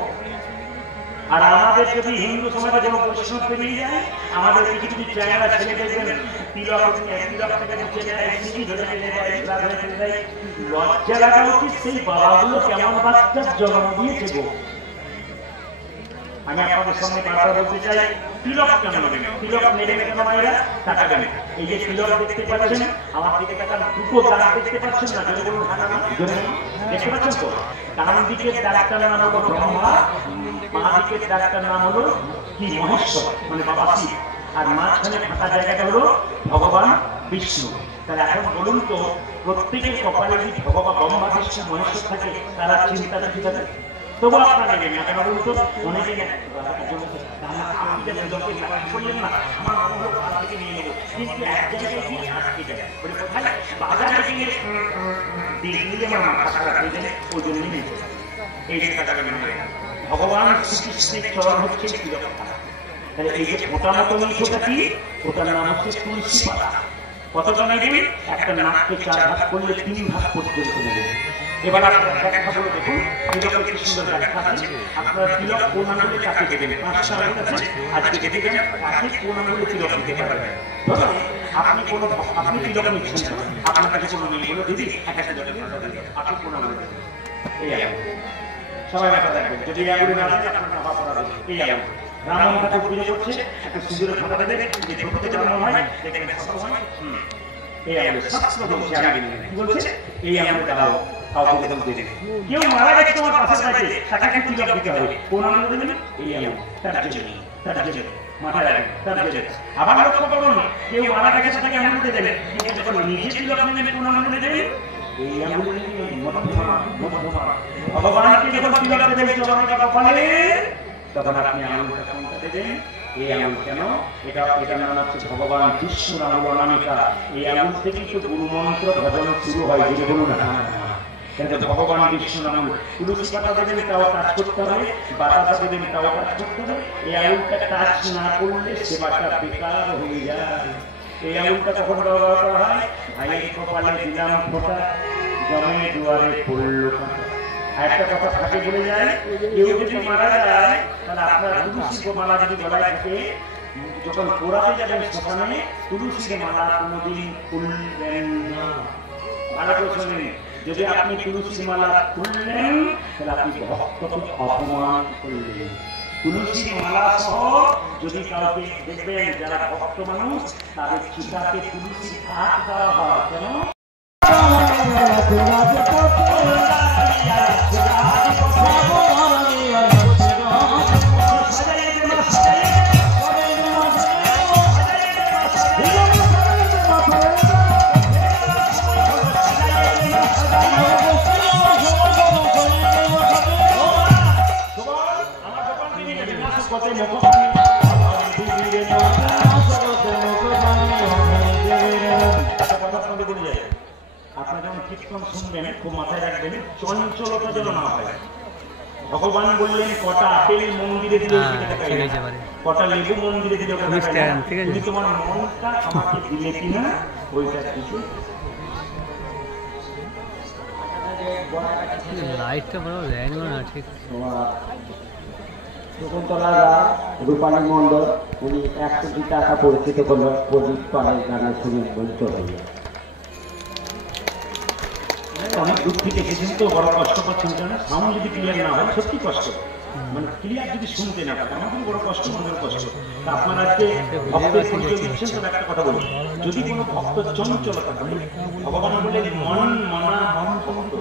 আর আমাদের যদি হিন্দু সমাজে কোনো বৈষ্ণব বেরিয়ে যায়, আমাদের কিছু কিছু চ্যাংড়া ছেলে দেখবেন তিলক থেকে মুছে নেয়, সিঁড়ি ধরে ফেলে দেয়, ধরে ফেলে দেয়। লজ্জা লাগা উচিত সেই বাবাগুলো কেমন বাচ্চার জন্ম দিয়েছে গো। আমি আপনাদের সামনে কথা বলতে চাই, তিলক কেন নেবেন? তিলক নেবেন কেন মায়েরা? টাকা দেবেন। এই যে তিলক দেখতে পাচ্ছেন, আমার দিকে টাকা দুটো দাগ দেখতে পাচ্ছেন না? যদি বলুন দেখতে পাচ্ছেন তো? ডান দিকের দাগটার নাম হলো ব্রহ্মা, বাঁ দিকের দাগটার নাম হলো কি? মহেশ্বর, মানে বাবা শিব। আর মাঝখানে ফাঁকা জায়গাটা হলো ভগবান বিষ্ণু। তাহলে এখন বলুন তো, প্রত্যেকের কপালে যদি ভগবান ব্রহ্মা বিষ্ণু মহেশ্বর থাকে, তারা চিন্তাটা ঠিক আছে? তবু আপনারা নেবেন না কেন বলুন তো? অনেকে বললেন না আমার মনে হলো আপনাকে নিয়ে নেবো, কিন্তু এক জায়গায় গিয়ে আটকে যায়। বলে কোথায়? বাজারে গিয়ে দেখলে আমার মাথা খারাপ হয়ে যায়, ওই জন্যই নিতে। এই যে টাকা ভগবান শ্রীকৃষ্ণের চরণ হচ্ছে তিলক। তাহলে এই যে ফোটা মতো নিচটা কি? ওটার নাম হচ্ছে তুলসী পাতা। কতটা নেবেন? একটা নাককে 4 ভাগ করলে 3 ভাগ পর্যন্ত নেবেন। এবার আপনারা ব্যাখ্যা করে দেখুন, তিলকের কি সুন্দর ব্যাখ্যা আছে। আপনারা তিলক কোন আঙুলে কাকে দেবেন? 5টা আঙুল আছে, আজকে দেখে যান কাকে কোন আঙুলে তিলক দিতে পারবেন। ধরুন আপনি তিলক নিচ্ছেন, আপনার কাছে কোনো নেই, বলো দিদি একটা তিলক আপনি কোন আঙুলে দেবেন? এই আঙুল। সবাই ব্যাখ্যা দেখবেন, যদি এই আঙুলে না থাকে আপনার বাবা পড়া দেবে। এই আঙুল রাম ঠাকুর পুজো করছে, একটা সিঁদুরের ফোঁটা দেবে, যে ছোটতে জন্ম হয় দেখবেন এই আঙুলে শাস্ত্র বলছে, আগে কি বলছে? এই আঙুলে দাও, কাউকে দেবেন দেবে। কেউ মারা গেছে তোমার পাশের বাড়িতে, তাকে তিলক দিতে হবে। কোন আঙুলে দেবেন? এই আঙুল। তার জন্য মাথায় রাখবেন, তার জন্য। আবার লক্ষ্য করুন, কেউ মারা গেছে তাকে আঙুলে দেবেন, যখন নিজে তিলক নেবেন কোন আঙুলে দেবেন? এই আঙুলে মধ্যমা। ভগবানকে যখন তিলক দেবেন চরণে বা কপালে, তখন আপনি আঙুলটা কোনটা দেবেন? এই আঙুল। কেন? এটার নাম হচ্ছে ভগবান বিষ্ণুর আঙুল, অনামিকা। এই আঙুল থেকেই তো গুরুমন্ত্র ভজন শুরু হয়, যে বলুন না ভগবান বিষ্ণুর আঙুল। তুলসী পাতা দেবেন, তাও টাচ করতে হবে, বাতাসা দেবেন, তাও টাচ করতে হবে। এই আঙুলটা টাচ না করলে সেবাটা বেকার হয়ে যায়। এই আঙুলটা কখন ব্যবহার করা হয়? ভাইয়ের কপালে দিলাম ফোঁটা, জমে দুয়ারে পড়ল কাঁটা। একটা কথা থাকে বলে যায়, কেউ যদি মারা যায় তাহলে আপনার তুলসী মালা যদি গলায় থাকে, যখন পোড়াতে যাবেন শ্মশানে তুলসীর মালা কোনোদিন খুলবেন না। ভালো করে শোনেন, যদি আপনি তুলসীর মালা খুললেন তাহলে আপনি ভক্তকে অপমান করলেন। তুলসীর মালা সহ যদি কাউকে দেখবেন যারা ভক্ত মানুষ, তাদের চিতাতে তুলসীর কাঠ দেওয়া হয়। কেন? শুনবেন, খুব মাথায় রাখবেন, চঞ্চলতা যেন না হয়। ভগবান বললেন কটা আপেল মন্দিরে দিলে কটা লেবু মন্দিরে দিলে তুমি তোমার মনটা আমাকে দিলে কিনা ওইটা কিছু। লাইটটা বড় ল্যান্ড না ঠিক। শকুন্তলা রায়, রূপালী মণ্ডল, উনি 100 কোটি টাকা পরিচিত করলেন প্রদীপ পাড়ায় গানের শুনে বঞ্চিত হইলেন। অনেক দূর থেকে এসেছেন তো, বড় কষ্ট পাচ্ছেন কেন? সাউন্ড যদি ক্লিয়ার না হয় সত্যি কষ্ট, মানে ক্লিয়ার যদি শুনতে না পারে আমাদের বড় কষ্ট, মনের কষ্ট। তা আপনারা আজকে ভক্তের পরিচয় দিচ্ছেন, তবে একটা কথা বলুন, যদি কোনো ভক্ত চঞ্চলতা করে, ভগবান বলে মন মনা মন ভক্ত,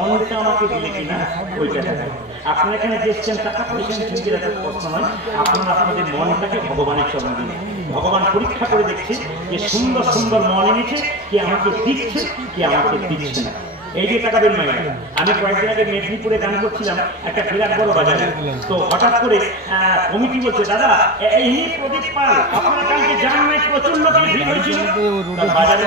মনটা আমাকে দিলে কিনা ওইটা দেখায়। আপনারা এখানে এসেছেন টাকা পয়সা ঠিক রাখার প্রশ্ন নয়, আপনারা আপনাদের মনটাকে ভগবানের চরণে দিন। ভগবান পরীক্ষা করে দেখছে যে সুন্দর সুন্দর মন এনেছে, কে আমাকে দিচ্ছে, কে আমাকে দিচ্ছে না। এই যে টাকা দেন না, আমি কয়েকদিন আগে মেদিনীপুরে গান করছিলাম একটা বিরাট বড় বাজারে, তো হঠাৎ করে কমিটি বলছে, দাদা এই প্রদীপ পাল আপনারা কালকে জানান নাই প্রচন্ড করে ভিড় হয়েছিল, বাজারে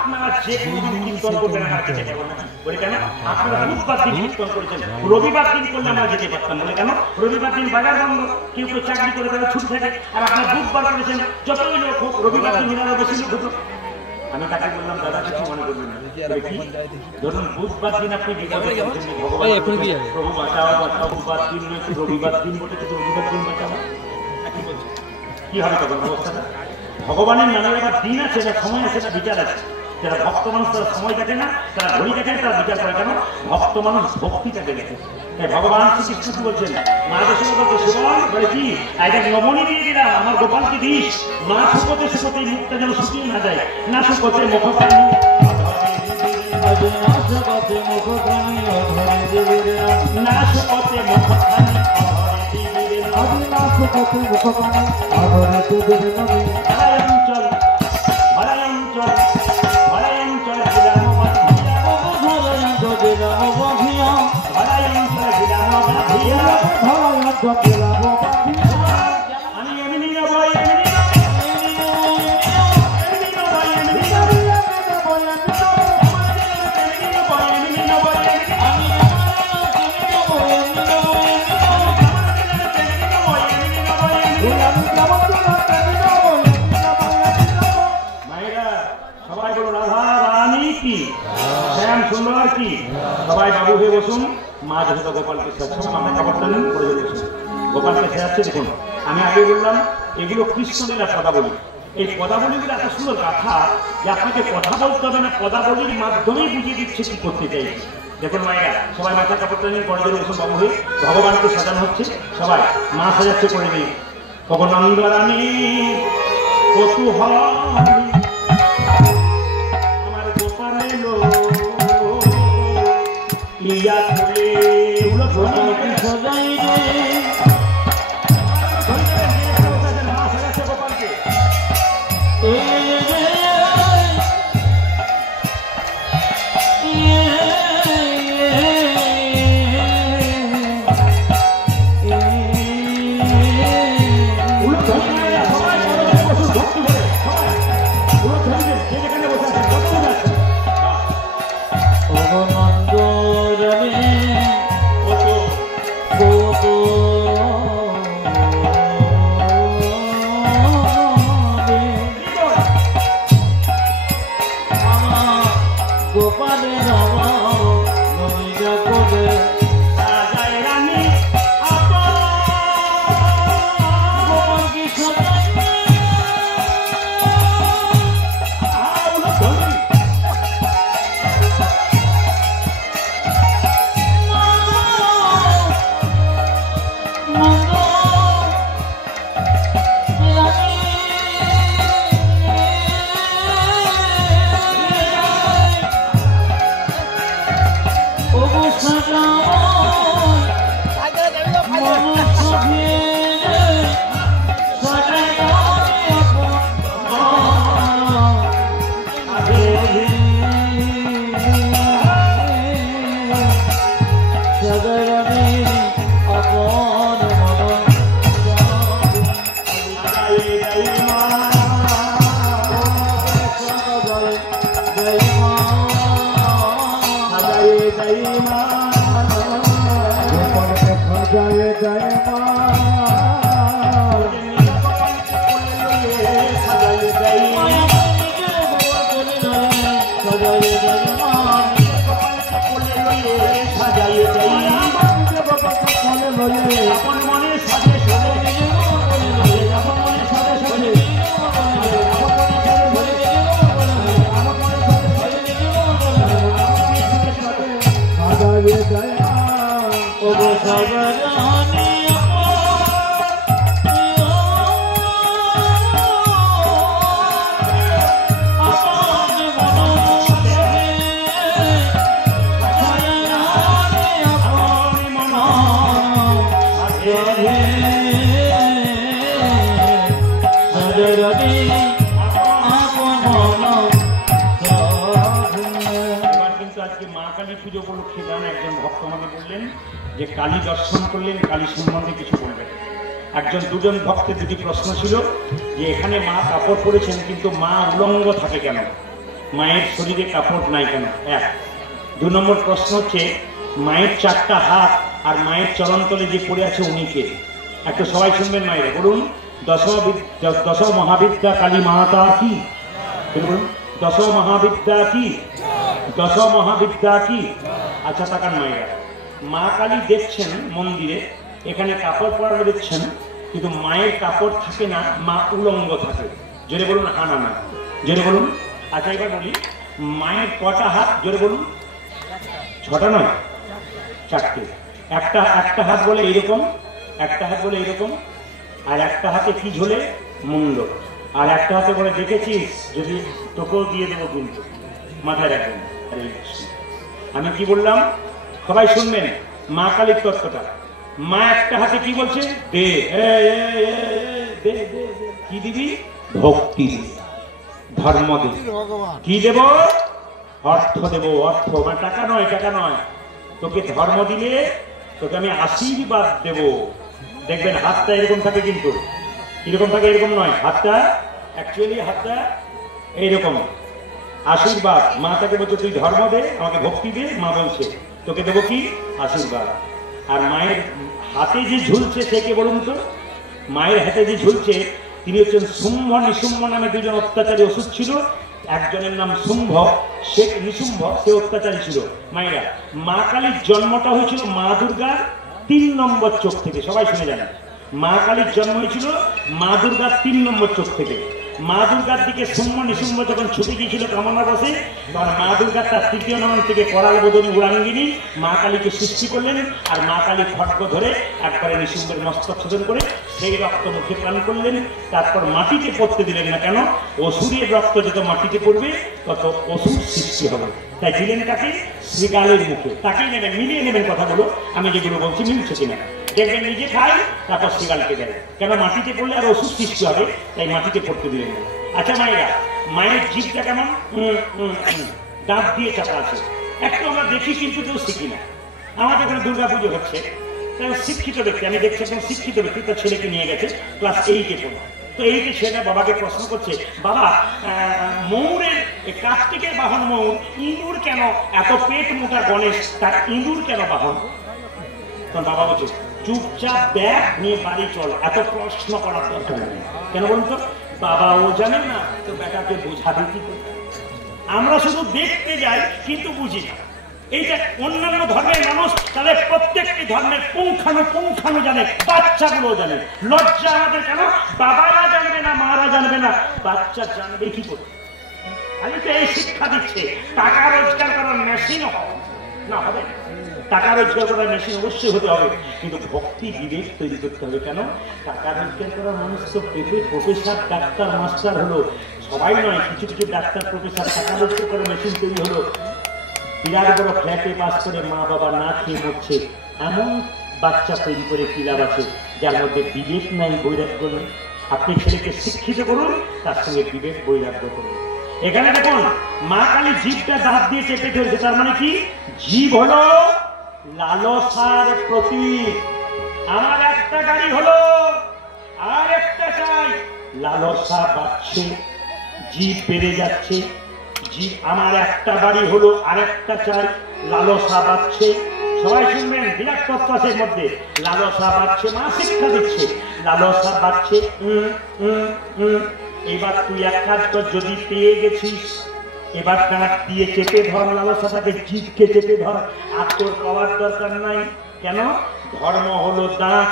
আপনারা যে কোনোদিন কীর্তন করবেন আমার যেতে পারবো না। বলে কেন? আপনারা বুধবার দিন কীর্তন করেছেন, রবিবার দিন করলে আমরা যেতে পারতাম। বলে কেন? রবিবার দিন বাজার বন্ধ, কেউ কেউ চাকরি করে তারা ছুটি থাকে, আর আপনারা বুধবার করেছেন, যতই লোক হোক রবিবার দিন আরো বেশি লোক হতো। আমি তাকে বললাম, দাদা কিছু মনে করবেন না, ধরুন বুধবার দিন আপনি প্রভু বাঁচাও বাঁচাও, বুধবার দিন নয় রবিবার দিন বলে কিন্তু রবিবার দিন বাঁচাও, কি হবে তখন অবস্থাটা? ভগবানের নানা রকম দিন আছে, না সময় আছে, না বিচার আছে। যারা ভক্ত মানুষ তারা সময় দেখে না, তারা ঘড়ি দেখে না, তারা বিচার করে। কেন? ভক্ত মানুষ ভক্তিটাকে দেখে। তাই ভগবান শ্রীকৃষ্ণ কি বলছেন? মায়ের সঙ্গে বলছে, সুবল বলে কি একটা নবনী দিয়ে দিলাম, আমার গোপালকে দিস, না শুকোতে শুকোতে মুখটা যেন শুকিয়ে না যায়, না শুকোতে মুখখানি না শুকোতে মুখখানি না শুকোতে মুখখানি অঞ্চল অঞ্চল অঞ্চল আমি এমনি না ভাই, সবাই বলো রাধা রানী কি, শ্যাম সুন্দর কি। সবাই বাবু হয়ে বসুন, মা যেহেতু গোপালকে সাথে আমরা খাবারটা নিন করে বসুন। গোপালকে খেয়াচ্ছে দেখুন, আমি আগে বললাম এগুলো কৃষ্ণলীলা পদাবলী। এই পদাবলীগুলো এত সুন্দর কথা যে আপনাকে কথা বলতে হবে না, পদাবলীর মাধ্যমেই বুঝিয়ে দিচ্ছে কি করতে চাইছে। দেখুন মায়েরা, সবাই মাথার কাপড়টা নিন, করে বসুন বাবু হয়ে। ভগবানকে সাজানো হচ্ছে, সবাই মা সাজাচ্ছে করে নিন। ভগনন্দ রানী কৌতূহল আমার গোপাল এলো ইয়া ফুলে উলো সজাই রে মা সাজাচ্ছে গোপালকে। ওগো সবার জানি পুজো উপলক্ষে যান একজন ভক্ত আমাকে বললেন যে কালী দর্শন করলেন, কালী সম্বন্ধে কিছু বলবেন। একজন দুজন ভক্তের দুটি প্রশ্ন ছিল যে এখানে মা কাপড় পরেছেন কিন্তু মা উলঙ্গ থাকে কেন, মায়ের শরীরে কাপড় নাই কেন, এক। 2 নম্বর প্রশ্ন হচ্ছে মায়ের 4টা হাত আর মায়ের চরণতলে যে পড়ে আছে উনি কে? একটু সবাই শুনবেন মায়েরা, বলুন দশ মহাবিদ্যা কালী মাতা কি? বলুন দশ মহাবিদ্যা কি? দশ মহাবিদ্যা কি? আচ্ছা তাকান মায়েরা, মা কালী দেখছেন মন্দিরে এখানে কাপড় পরানো দেখছেন কিন্তু মায়ের কাপড় থাকে না, মা উলঙ্গ থাকে। জোরে বলুন হা না না, জোরে বলুন। আচ্ছা এবার বলি মায়ের কটা হাত? জোরে বলুন। 6টা নয়, 4টে। একটা হাত বলে এইরকম, একটা হাত বলে এইরকম, আর একটা হাতে কি ঝোলে? মুন্ড। আর একটা হাতে বলে দেখেছিস, যদি তোকেও দিয়ে দেবো কিন্তু মাথায় রাখবেন। আমি কি বললাম সবাই শুনবেন, মা কালীর তত্ত্বটা। মা একটা হাতে কি বলছে? দে। কি দিবি? ভক্তি দিবি, ধর্ম দিবি। কি দেব? অর্থ দেব। অর্থ মানে টাকা নয়, টাকা নয়। তোকে ধর্ম দিলে তোকে আমি আশীর্বাদ দেব। দেখবেন হাতটা এরকম থাকে কিন্তু এরকম থাকে, এরকম নয়। হাতটা অ্যাকচুয়ালি হাতটা এইরকম। আশীর্বাদ। মা তাকে বলছে তুই ধর্ম দে, আমাকে ভক্তি দে। মা বলছে তোকে দেবো কি? আশীর্বাদ। আর মায়ের হাতে যে ঝুলছে সে কে বলুন তো? মায়ের হাতে যে ঝুলছে তিনি হচ্ছেন শুম্ভ নিশুম্ভ নামে 2জন অত্যাচারী ওষুধ ছিল। একজনের নাম শুম্ভ, সে নিশুম্ভ, সে অত্যাচারী ছিল। মায়েরা, মা কালীর জন্মটা হয়েছিল মা দুর্গার 3 নম্বর চোখ থেকে। সবাই শুনে জানেন মা কালীর জন্ম হয়েছিল মা দুর্গার 3 নম্বর চোখ থেকে। মা দুর্গার দিকে শুম্ভ নিশুম্ভ যখন ছুটে গিয়েছিল কামনা বসে, তখন মা দুর্গার তার 3য় নাম থেকে করাল বদনী উড়াঙ্গিনী মা কালীকে সৃষ্টি করলেন। আর মা কালী খড়গ ধরে একবারে নিশুম্ভের মস্তক ছোদন করে সেই রক্ত মুখে পান করলেন। তারপর মাটিতে পড়তে দিলেন না। কেন? অসুরের রক্ত যত মাটিতে পড়বে তত অসুর সৃষ্টি হবে। তাই দিলেন কাকে? শ্রীকালের মুখে। তাকেই নেবেন, মিলিয়ে নেবেন কথাগুলো। আমি যেগুলো বলছি মিলছে কিনা দেখবেন। নিজে খাই তারপর শ্রীকালকে দেয়। কেন? মাটিতে পড়লে আর ওষুধ সৃষ্টি হবে, তাই মাটিতে পড়তে দিলেন না। আচ্ছা মায়েরা, মায়ের জিভটা কেমন? দাঁত দিয়ে চাপা আছে। একটু আমরা দেখি কিন্তু কেউ শিখি না। আমাদের এখানে দুর্গাপুজো হচ্ছে, শিক্ষিত ব্যক্তি, আমি দেখছি একজন শিক্ষিত ব্যক্তি তার ছেলেকে নিয়ে গেছে ক্লাস 8-এ পড়ে। তো এই যে ছেলে বাবাকে প্রশ্ন করছে, বাবা ময়ূরের কার্তিকের বাহন ময়ূর, ইঁদুর কেন এত পেট মোটা গণেশ, তার ইঁদুর কেন বাহন? তখন বাবা বলছে চুপচাপ দেখ, নিয়ে বাড়ি চল, এত প্রশ্ন করার দরকার নেই। কেন বলুন তো? বাবাও জানেন না তো বেটাকে বোঝাবে কি করে? আমরা শুধু দেখতে যাই কিন্তু বুঝি না। এই যে অন্যান্য ধর্মের মানুষ তাদের প্রত্যেকটি ধর্মের পুঙ্খানু জানে, বাচ্চাগুলো জানে। লজ্জা আমাদের কেন? বাবারা জানবে না, মারা জানবে না, বাচ্চা জানবে কি করে? আমি তো এই শিক্ষা দিচ্ছে টাকা রোজগার করার মেশিন না হবে, টাকা রোজগার করার মেশিন অবশ্যই হতে হবে, কিন্তু ভক্তি বিবেক তৈরি করতে হবে। কেন? টাকা রোজগার করার মানুষ তো প্রফেসর, ডাক্তার, মাস্টার হলো, সবাই নয়। কিছু কিছু ডাক্তার, প্রফেসর, টাকা রোজগার করার মেশিন তৈরি হলো। বিরাট বড় ফ্ল্যাটে বাস করে মা বাবা না খেয়ে মরছে, এমন বাচ্চা তৈরি করে কি লাভ আছে যার মধ্যে বিবেক নাই, বৈরাগ্য নেই? আপনি ছেলেকে শিক্ষিত করুন, তার সঙ্গে বিবেক বৈরাগ্য করুন। এখানে দেখুন মা কালী জিভটা দাঁত দিয়ে চেপে ধরেছে। তার মানে কি? জীব হলো লালসার প্রতীক। আমার একটা গাড়ি হলো আর একটা চাই, লালসা বাড়ছে, জীব বেড়ে যাচ্ছে। জীব আমার একটা বাড়ি হলো আর একটা চাই, লালসা বাড়ছে। সবাই শুনবেন, বিরাট তত্ত্ব আছে এর মধ্যে। লালসা বাড়ছে, মা শিক্ষা দিচ্ছে, লালসা বাড়ছে। এবার তুই এক কাজ কর, যদি পেয়ে গেছিস এবার দাঁত দিয়ে চেপে ধর, লালসাটাকে জিভকে চেপে ধর, আর তোর পাওয়ার দরকার নাই। কেন? ধর্ম হলো দাঁত।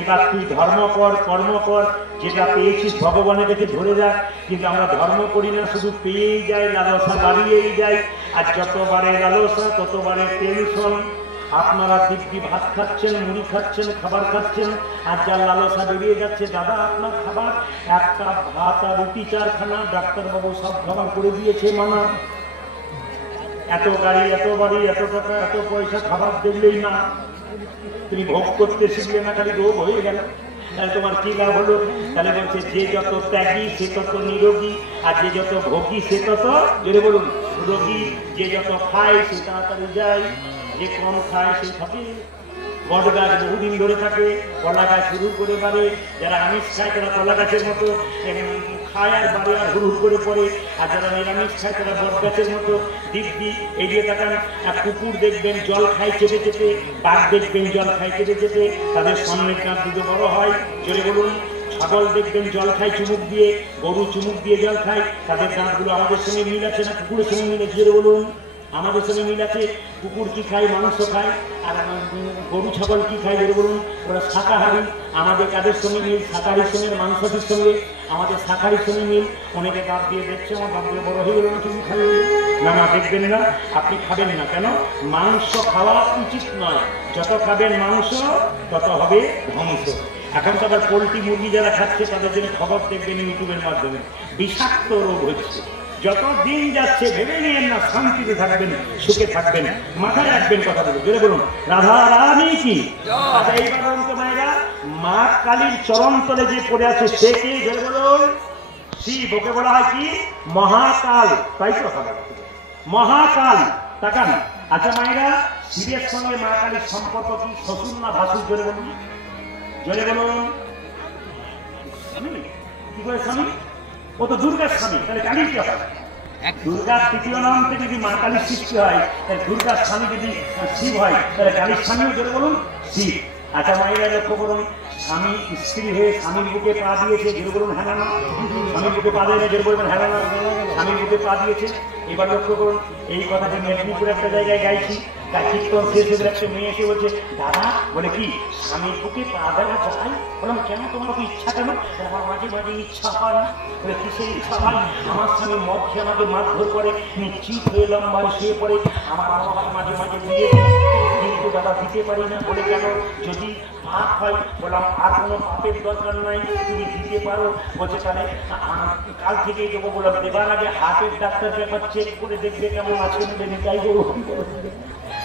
এবার তুই ধর্ম কর, কর্ম কর, যেটা পেয়েছিস ভগবানের কাছে ধরে রাখ। কিন্তু আমরা ধর্ম করি না, শুধু পেয়েই যাই, লালসা বাড়িয়েই যাই। আর যত বাড়ে লালসা তত বাড়ে টেনশন। আপনারা দিব্যি ভাত খাচ্ছেন, মুড়ি খাচ্ছেন, খাবার খাচ্ছেন, আর যার লালসা বেরিয়ে যাচ্ছে, দাদা আপনার খাবার, একটা ভাত আর রুটি 4খানা, ডাক্তারবাবু সব খাবার করে দিয়েছে মানা। এত গাড়ি, এত বাড়ি, এত টাকা, এত পয়সা, খাবার দেখলেই না। তুমি ভোগ করতে শিখলে না, খালি রোগ হয়ে গেল, তাহলে তোমার কি লাভ হলো? তাহলে বলছে যে যত ত্যাগী সে তত নিরোগী, আর যে যত ভোগী সে তত জোরে বলুন রোগী। যে যত খায় সে তাড়াতাড়ি যায়, যে কম খায় সে থাকে। বট গাছ বহুদিন ধরে থাকে, কলা গাছ শুরু করে বাড়ে, যারা আমিষ খায় তারা কলা গাছের মতো খায় আর বাড়ে আর হুড় করে পড়ে, আর যারা নিরামিষ খায় তারা বট গাছের মতো দিব্যি এগিয়ে থাকান। আর কুকুর দেখবেন জল খায় চেপে চেপে, বাঘ দেখবেন জল খায় চেপে চেপে, তাদের সামনের কাঁধ দুটো বড় হয়, জোরে বলুন। ছাগল দেখবেন জল খায় চুমুক দিয়ে, গরু চুমুক দিয়ে জল খায়, তাদের দাঁতগুলো আমাদের সঙ্গে মিল আছে না কুকুরের সঙ্গে মিল আছে? জোরে বলুন। আমাদের সঙ্গে মিল আছে। কুকুর কি খায়? মাংস খায়। আর গরু ছাগল কি খায়? জোরে বলুন। ওরা শাকাহারী। আমাদের কাদের সঙ্গে মিল? শাকাহারির সঙ্গে, মাংসটির সঙ্গে আমাদের শাকাহারির সঙ্গে মিল। অনেকে দাঁত দিয়ে দেখছে আমার দাঁত দিয়ে বড় হয়ে গেল না, তুমি খাবে না? না, দেখবেন না, আপনি খাবেন না। কেন? মাংস খাওয়া উচিত নয়। যত খাবেন মাংস তত হবে ধ্বংস। এখন তো আবার পোলট্রি মুরগি যারা খাচ্ছে তাদের জন্য খবর দেখবেন ইউটিউবের মাধ্যমে, বিষাক্ত রোগ হচ্ছে। যত দিন যাচ্ছে ভেবে নিয়েন না, শান্তিতে থাকবেন, সুখে থাকবেন, মাথায় রাখবেন কথা বলে। জোরে বলুন রাধা রানী কি। আচ্ছা এইবার বলুন তো মায়েরা, মা কালীর চরণ তলে যে পড়ে আছে সে কি? জোরে বলুন শিব। ওকে বলা হয় কি? মহাকাল। তাই তো কথা মহাকাল। তাকান। আচ্ছা মায়েরা, শিবের সঙ্গে মা কালীর সম্পর্ক কি? শ্বশুর না ভাসুর? জোরে বলুন, জোরে বলুন। কি করে স্বামী? ও তো দুর্গার স্বামী, তাহলে কালীর কি হয়? দুর্গার তৃতীয় নাম থেকে যদি মা কালীর সৃষ্টি হয়, তাহলে দুর্গার স্বামী যদি শিব হয়, তাহলে কালীর স্বামীও জোরে বলুন শিব। আচ্ছা মায়েরা লক্ষ্য করুন, স্বামী স্ত্রী হয়ে স্বামীর বুকে পা দিয়েছে, জোরে বলুন হ্যাঁ না? স্বামীর বুকে পা দিয়ে জোরে বলবেন হ্যাঁ না? স্বামীর বুকে পা দিয়েছে। এবার লক্ষ্য করুন, এই কথাটি মেদিনীপুর একটা জায়গায় গাইছি, তার কীর্তন শেষ হয়ে একটা মেয়ে এসে বলছে, দাদা বলে কি স্বামীর বুকে পা দেওয়া যায়? বললাম কেন, তোমার কি ইচ্ছা কেন? আমার মাঝে মাঝে ইচ্ছা হয় না। বলে কিসের ইচ্ছা হয়? আমার স্বামী মদ খেয়ে আমাকে মারধর করে, নিশ্চিত হয়ে লম্বায় শুয়ে পড়ে, আমার মাঝে মাঝে দিয়ে কিন্তু দাদা দিতে পারি না। বলে কেন? যদি পাপ হয়। বললাম আর কোনো পাপের দরকার নাই, তুমি দিতে পারো। বলছে তাহলে কাল থেকেই দেবো। বললাম দেবার আগে হার্টের ডাক্তারকে একবার চেক করে দেখবে কেমন আছে, নেবে যাই দেবো।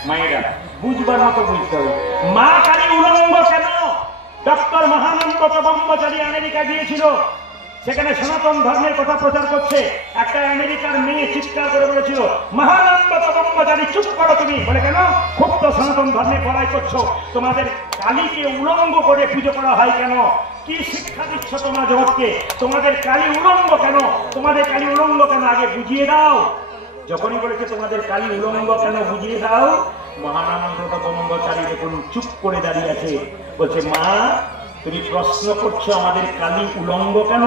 মায়েরা বুঝবার মতো বুঝতে হবে। মা কালী উলঙ্গ কেন? ডক্টর মহানন্দ ব্রহ্মচারী আমেরিকা গিয়েছিল, সেখানে সনাতন ধর্মের কথা প্রচার করছে। একটা আমেরিকার মেয়ে চিৎকার করে বলেছিল, মহানন্দ ব্রহ্মচারী চুপ করো তুমি। বলে কেন? খুব তো সনাতন ধর্মে বড়াই করছো, তোমাদের কালীকে উলঙ্গ করে পুজো করা হয় কেন? কি শিক্ষা দিচ্ছ তোমরা জগৎকে? তোমাদের কালী উলঙ্গ কেন? তোমাদের কালী উলঙ্গ কেন? আগে বুঝিয়ে দাও। যখনই বলেছে তোমাদের কালী উলঙ্গ কেন বুঝিয়ে দাও, মহানন্দ ব্রহ্মচারী দেখুন চুপ করে দাঁড়িয়ে আছে। বলছে মা তুমি প্রশ্ন করছো আমাদের কালী উলঙ্গ কেন?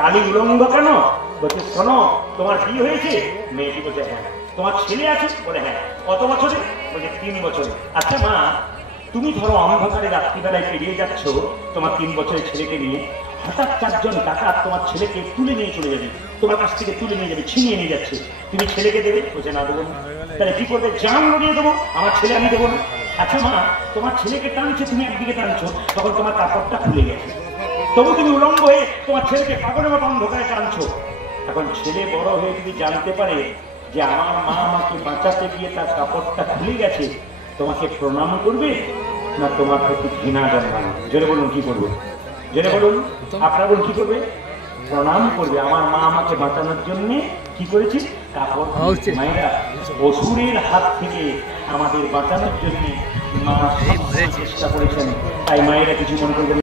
কালী উলঙ্গ কেন? বলছে শোনো, তোমার কি হয়েছে? মেয়েটি বলছে হ্যাঁ। তোমার ছেলে আছে? বলে হ্যাঁ। কত বছরে? বলছে 3 বছরে। আচ্ছা মা, তুমি ধরো অন্ধকারে রাত্রিবেলায় পেরিয়ে যাচ্ছ তোমার 3 বছরের ছেলেকে নিয়ে, হঠাৎ 4 জন ডাকাত তোমার ছেলেকে তুলে নিয়ে চলে যাবে, তোমার কাছ থেকে তুলে নিয়ে যাবে, ছিনিয়ে নিয়ে যাচ্ছে, তুমি ছেলেকে দেবে? বলছে না দেবো না। তাহলে কি করবে? জান লড়িয়ে দেবো, আমার ছেলে আমি দেবো না। আচ্ছা মা, তোমার ছেলেকে টানছে, তুমি একদিকে টানছো, তখন তোমার কাপড়টা খুলে গেছে, তবু তুমি উলঙ্গ হয়ে তোমার ছেলেকে পাগলের মতো অন্ধকারে টানছো। এখন ছেলে বড় হয়ে যদি জানতে পারে যে আমার মা আমাকে বাঁচাতে গিয়ে তার কাপড়টা খুলে গেছে, তোমাকে প্রণাম করবে না তোমার প্রতি ঘৃণা জন্মাবে? জোরে বলুন কি করবে? জোরে বলুন, আপনারা বলুন কি করবে? প্রণাম করবে। আমার মা আমাকে বাঁচানোর জন্য কি করেছে? কাপড়। মায়েরা অসুরের হাত থেকে আমাদের বাঁচানোর জন্য মা চেষ্টা করেছেন, তাই মায়েরা কিছু মনে করবেন।